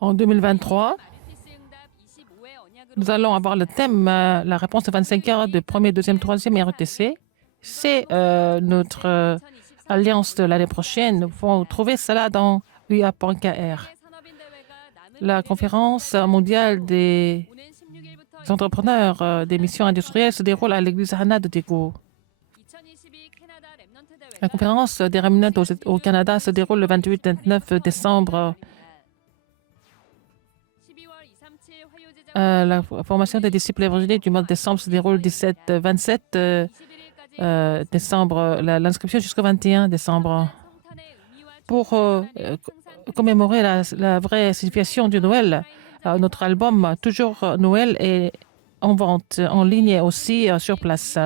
En 2023, nous allons avoir le thème la réponse de 25 heures de premier, deuxième, troisième RETC. C'est notre alliance de l'année prochaine. Nous pouvons trouver cela dans UA.KR. La conférence mondiale des entrepreneurs des missions industrielles se déroule à l'église Hana de Daegu. La conférence des Remnants au Canada se déroule le 28-29 décembre. La formation des disciples évangéliques du mois de décembre se déroule le 17-27 décembre. L'inscription jusqu'au 21 décembre. Pour commémorer la vraie signification du Noël, notre album Toujours Noël est en vente en ligne et aussi sur place.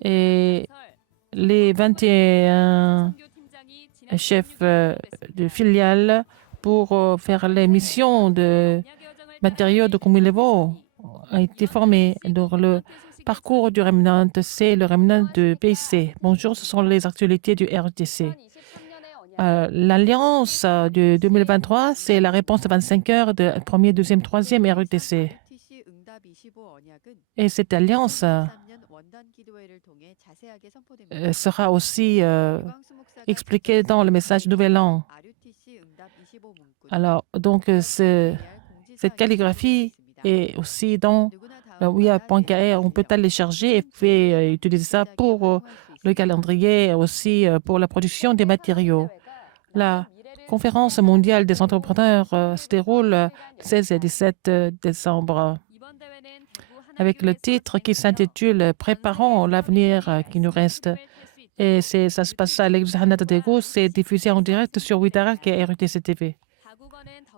Et les 21 chefs de filiales pour faire les missions de matériaux de Kumilevo ont été formés. Donc, le parcours du remnant, c'est le remnant de PIC. Bonjour, ce sont les actualités du RTC. L'alliance de 2023, c'est la réponse de 25 heures de premier, deuxième, troisième RETC. Et cette alliance sera aussi expliquée dans le message Nouvel An. Alors, donc, cette calligraphie est aussi dans le WIA.KR. On peut télécharger et puis utiliser ça pour le calendrier, aussi pour la production des matériaux. La conférence mondiale des entrepreneurs se déroule le 16 et 17 décembre avec le titre qui s'intitule « Préparons l'avenir qui nous reste ». Et ça se passe à l'église Hana de Daegu. C'est diffusé en direct sur Witarak et RUTC TV.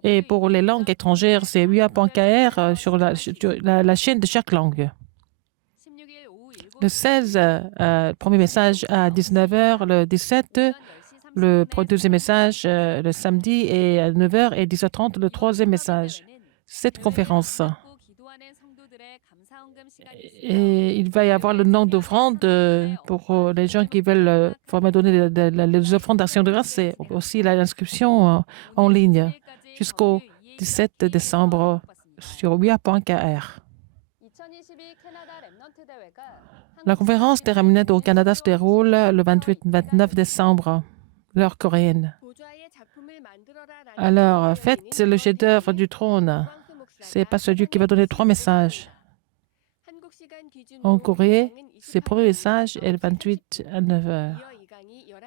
Et pour les langues étrangères, c'est UA.KR sur la chaîne de chaque langue. Le 16, premier message à 19 h. Le 17, le deuxième message le samedi et à 9 h et 10 h 30, le troisième message. Cette conférence. Et il va y avoir le nom d'offrande pour les gens qui veulent vraiment donner les offrandes d'action de grâce. C'est aussi l'inscription en ligne jusqu'au 17 décembre sur UA.KR. La conférence des Remnants au Canada se déroule le 28-29 décembre, l'heure coréenne. Alors, faites le chef-d'œuvre du trône. C'est pas celui qui va donner 3 messages. En Corée, c'est le premier message est le 28 à 9 h.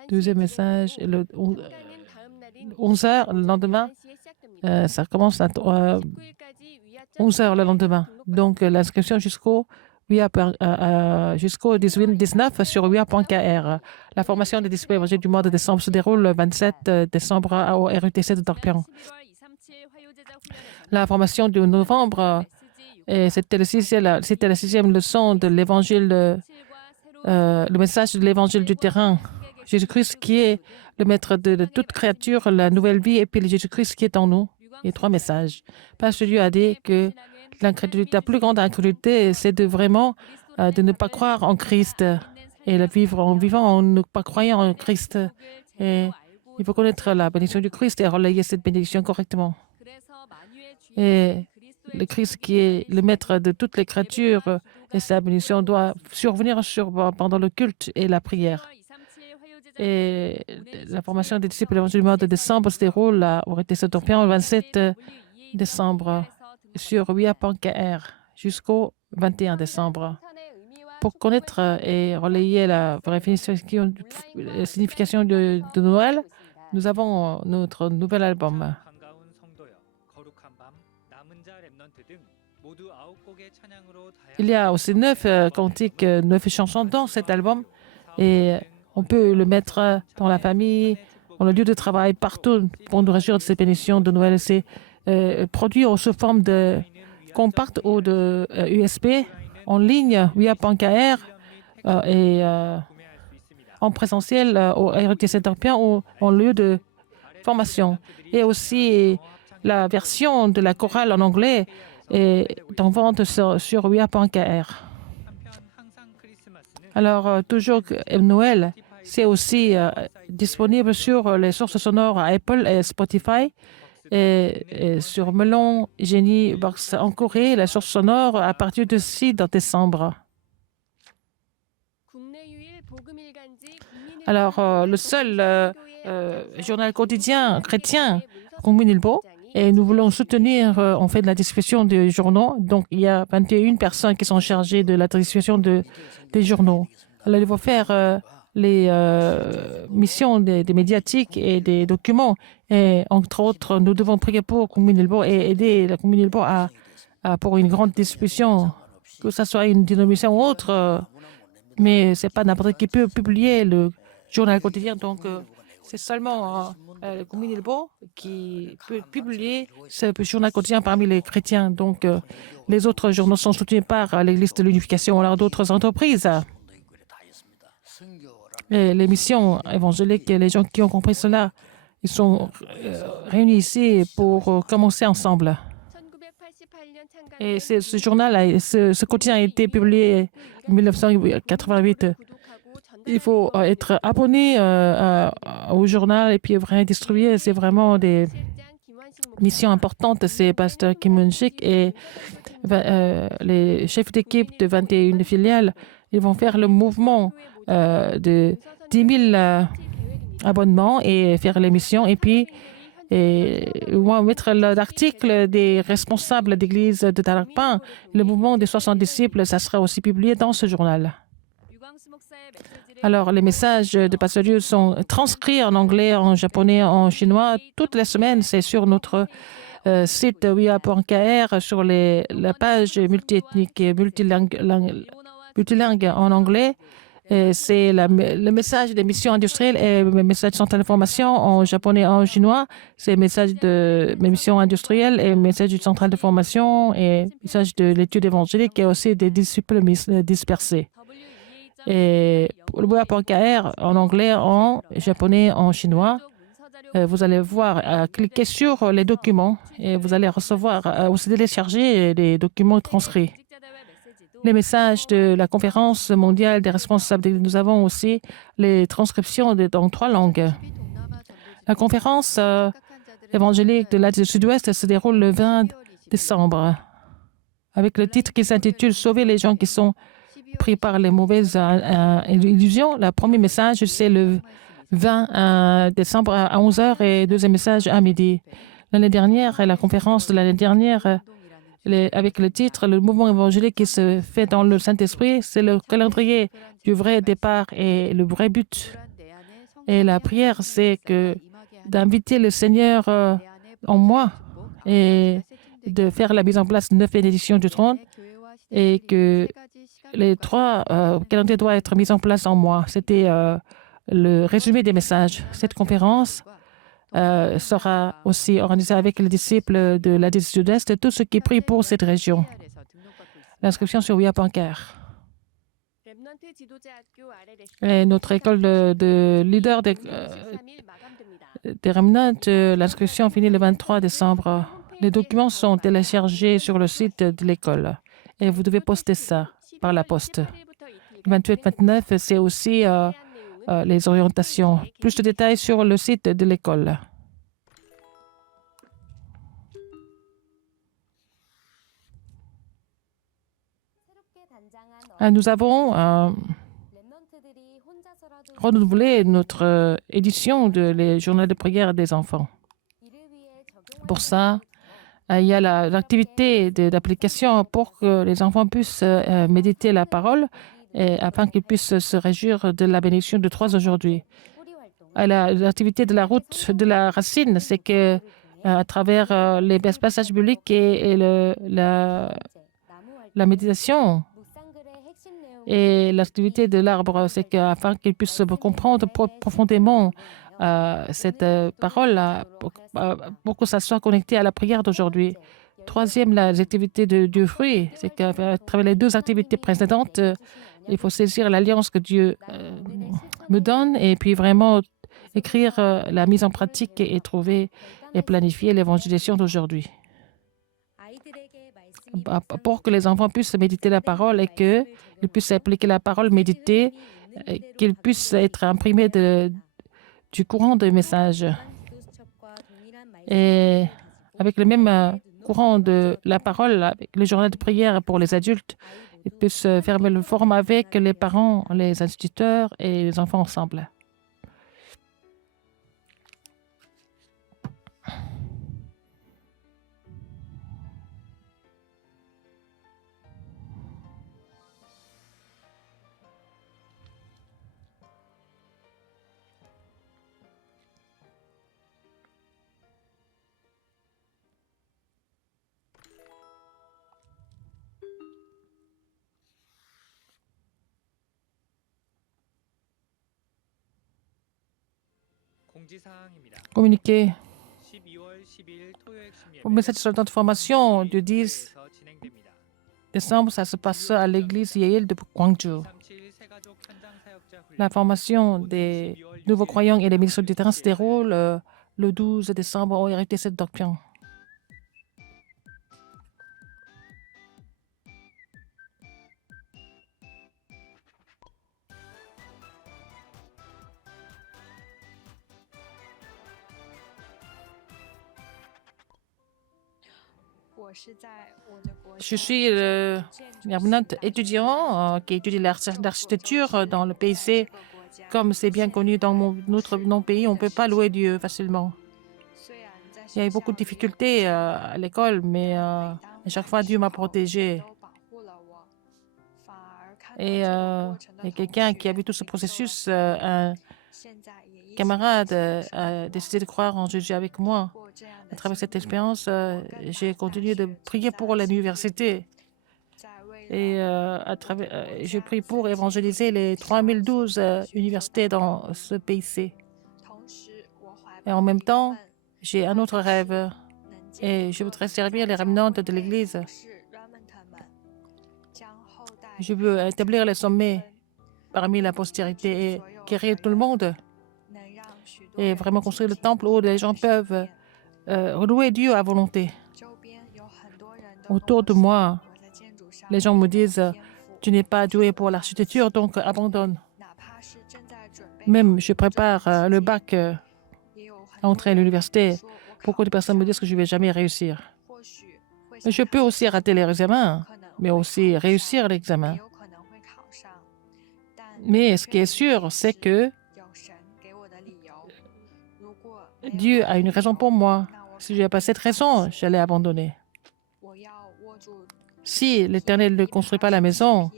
Deuxième message est le 11 h le lendemain. Ça commence à 11 h le lendemain. Donc, l'inscription jusqu'au 18-19 sur UA.KR. La formation des disciples évangéliques du mois de décembre se déroule le 27 décembre au RUTC de Dorpion. La formation de novembre, c'était la 6e leçon de l'évangile, le message de l'évangile du terrain. Jésus-Christ qui est le maître de toute créature, la nouvelle vie, et puis Jésus-Christ qui est en nous. Il y a 3 messages. Pasteur Dieu a dit que l'incrédulité, la plus grande incrédulité, c'est de vraiment de ne pas croire en Christ et le vivre en vivant en ne pas croyant en Christ. Et il faut connaître la bénédiction du Christ et relayer cette bénédiction correctement. Et le Christ qui est le maître de toutes les créatures et sa bénédiction doit survenir pendant le culte et la prière. Et la formation des disciples du mois de décembre se déroule au RTC Dorpion le 27 décembre sur UA.KR jusqu'au 21 décembre. Pour connaître et relayer la vraie signification de Noël, nous avons notre nouvel album. Il y a aussi 9 cantiques, 9 chansons dans cet album et on peut le mettre dans la famille, dans le lieu de travail, partout pour nous réjouir de cette bénédiction de Noël. C'est produit sous forme de compact ou de USB en ligne via.KR et en présentiel au RTC Dorpion ou en lieu de formation. Et aussi la version de la chorale en anglais est en vente sur UA.KR. Alors, toujours Noël, C'est aussi disponible sur les sources sonores Apple et Spotify. Et sur Melon Geniebox en Corée, la source sonore à partir de 6 décembre. Alors, le seul journal quotidien chrétien, Komunilbo, et nous voulons soutenir, on fait de la distribution des journaux. Donc, il y a 21 personnes qui sont chargées de la distribution des journaux. Alors, il faut faire les missions des médiatiques et des documents. Et entre autres, nous devons prier pour Komunilbo et aider la Komunilbo pour une grande distribution, que ce soit une dénomination ou autre. Mais ce n'est pas n'importe qui peut publier le journal quotidien. Donc, c'est seulement le Komunilbo qui peut publier ce journal quotidien parmi les chrétiens. Donc, les autres journaux sont soutenus par l'Église de l'Unification ou d'autres entreprises. Et les missions évangéliques, les gens qui ont compris cela, ils sont réunis ici pour commencer ensemble. Et ce journal, ce quotidien a été publié en 1988. Il faut être abonné au journal et puis vraiment distribuer. C'est vraiment des missions importantes. C'est Pasteur Kim Moon-sik et les chefs d'équipe de 21 filiales. Ils vont faire le mouvement de 10 000 abonnements et faire l'émission. Et puis, ils vont mettre l'article des responsables d'église de Darakpan. Le mouvement des 60 disciples, ça sera aussi publié dans ce journal. Alors, les messages de Pasteur Liu sont transcrits en anglais, en japonais, en chinois. Toutes les semaines, c'est sur notre site wia.kr, sur la page multiethnique et multilingue en anglais. C'est le message des missions industrielles et le message central d'information en japonais et en chinois. C'est le message de missions industrielles et le message du central de formation et le message de l'étude évangélique et aussi des disciples dispersés. Et le web.kr en anglais, en japonais, en chinois, vous allez voir, cliquez sur les documents et vous allez recevoir aussi télécharger les documents transcrits. Les messages de la conférence mondiale des responsables. Nous avons aussi les transcriptions dans 3 langues. La conférence évangélique de l'Asie du Sud-Ouest se déroule le 20 décembre avec le titre qui s'intitule « Sauver les gens qui sont pris par les mauvaises illusions ». Le premier message, c'est le 20 décembre à 11h et le deuxième message à midi. L'année dernière, la conférence de l'année dernière, avec le titre « Le mouvement évangélique qui se fait dans le Saint-Esprit », c'est le calendrier du vrai départ et le vrai but. Et la prière, c'est d'inviter le Seigneur en moi et de faire la mise en place de 9 bénédictions du trône et que les 3 calendriers doivent être mis en place en moi. C'était le résumé des messages. Cette conférence sera aussi organisée avec les disciples de l'Asie du Sud-Est et tous ceux qui prient pour cette région. L'inscription sur wia.kr. Et notre école de leaders des Remnants, l'inscription finit le 23 décembre. Les documents sont téléchargés sur le site de l'école et vous devez poster ça par la poste. Le 28-29, c'est aussi les orientations. Plus de détails sur le site de l'école. Nous avons renouvelé notre édition de les journaux de prière des enfants. Pour ça, il y a l'activité d'application pour que les enfants puissent méditer la parole et afin qu'ils puissent se réjouir de la bénédiction de 3 aujourd'hui. L'activité de la route de la racine, c'est que à travers les passages bibliques et la méditation et l'activité de l'arbre, c'est qu'afin qu'ils puissent comprendre profondément cette parole pour que ça soit connecté à la prière d'aujourd'hui. Troisième, les activités du fruit, c'est qu'à travers les 2 activités précédentes, il faut saisir l'alliance que Dieu me donne et puis vraiment écrire la mise en pratique et trouver et planifier l'évangélisation d'aujourd'hui. Pour que les enfants puissent méditer la parole et qu'ils puissent appliquer la parole, méditer qu'il puisse être imprimé du courant de message. Et avec le même courant de la parole, avec le journal de prière pour les adultes, ils puissent faire le forum avec les parents, les instituteurs et les enfants ensemble. Communiqué au message de formation du 10 décembre, ça se passe à l'église Yale de Gwangju. La formation des nouveaux croyants et les ministres du terrain se déroule le 12 décembre au RTC de Dokpyong. Je suis un étudiant qui étudie l'architecture dans le pays. Comme c'est bien connu dans notre pays, on ne peut pas louer Dieu facilement. Il y a eu beaucoup de difficultés à l'école, mais à chaque fois, Dieu m'a protégée. Et il y a quelqu'un qui a vu tout ce processus, un camarade a décidé de croire en Jésus avec moi. À travers cette expérience, j'ai continué de prier pour l'université. Et je prie pour évangéliser les 3012 universités dans ce pays. Et en même temps, j'ai un autre rêve. Et je voudrais servir les remnantes de l'Église. Je veux établir les sommets parmi la postérité et guérir tout le monde. Et vraiment construire le temple où les gens peuvent louer Dieu à volonté. Autour de moi, les gens me disent « Tu n'es pas doué pour l'architecture, donc abandonne. » Même je prépare le bac à entrer à l'université. Beaucoup de personnes me disent que je ne vais jamais réussir. Mais je peux aussi rater les examens, mais aussi réussir l'examen. Mais ce qui est sûr, c'est que Dieu a une raison pour moi. Si je n'avais pas cette raison, j'allais abandonner. Si l'Éternel ne construit pas la maison,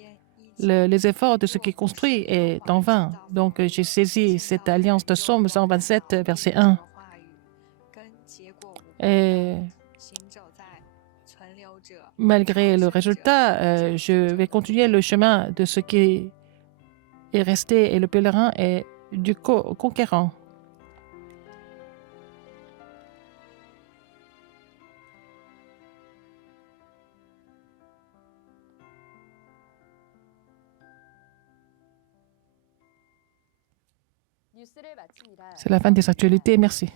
les efforts de ce qui est construit est en vain. Donc, j'ai saisi cette alliance de Psaume 127, verset 1. Et malgré le résultat, je vais continuer le chemin de ce qui est resté et le pèlerin est du conquérant. C'est la fin des actualités. Merci.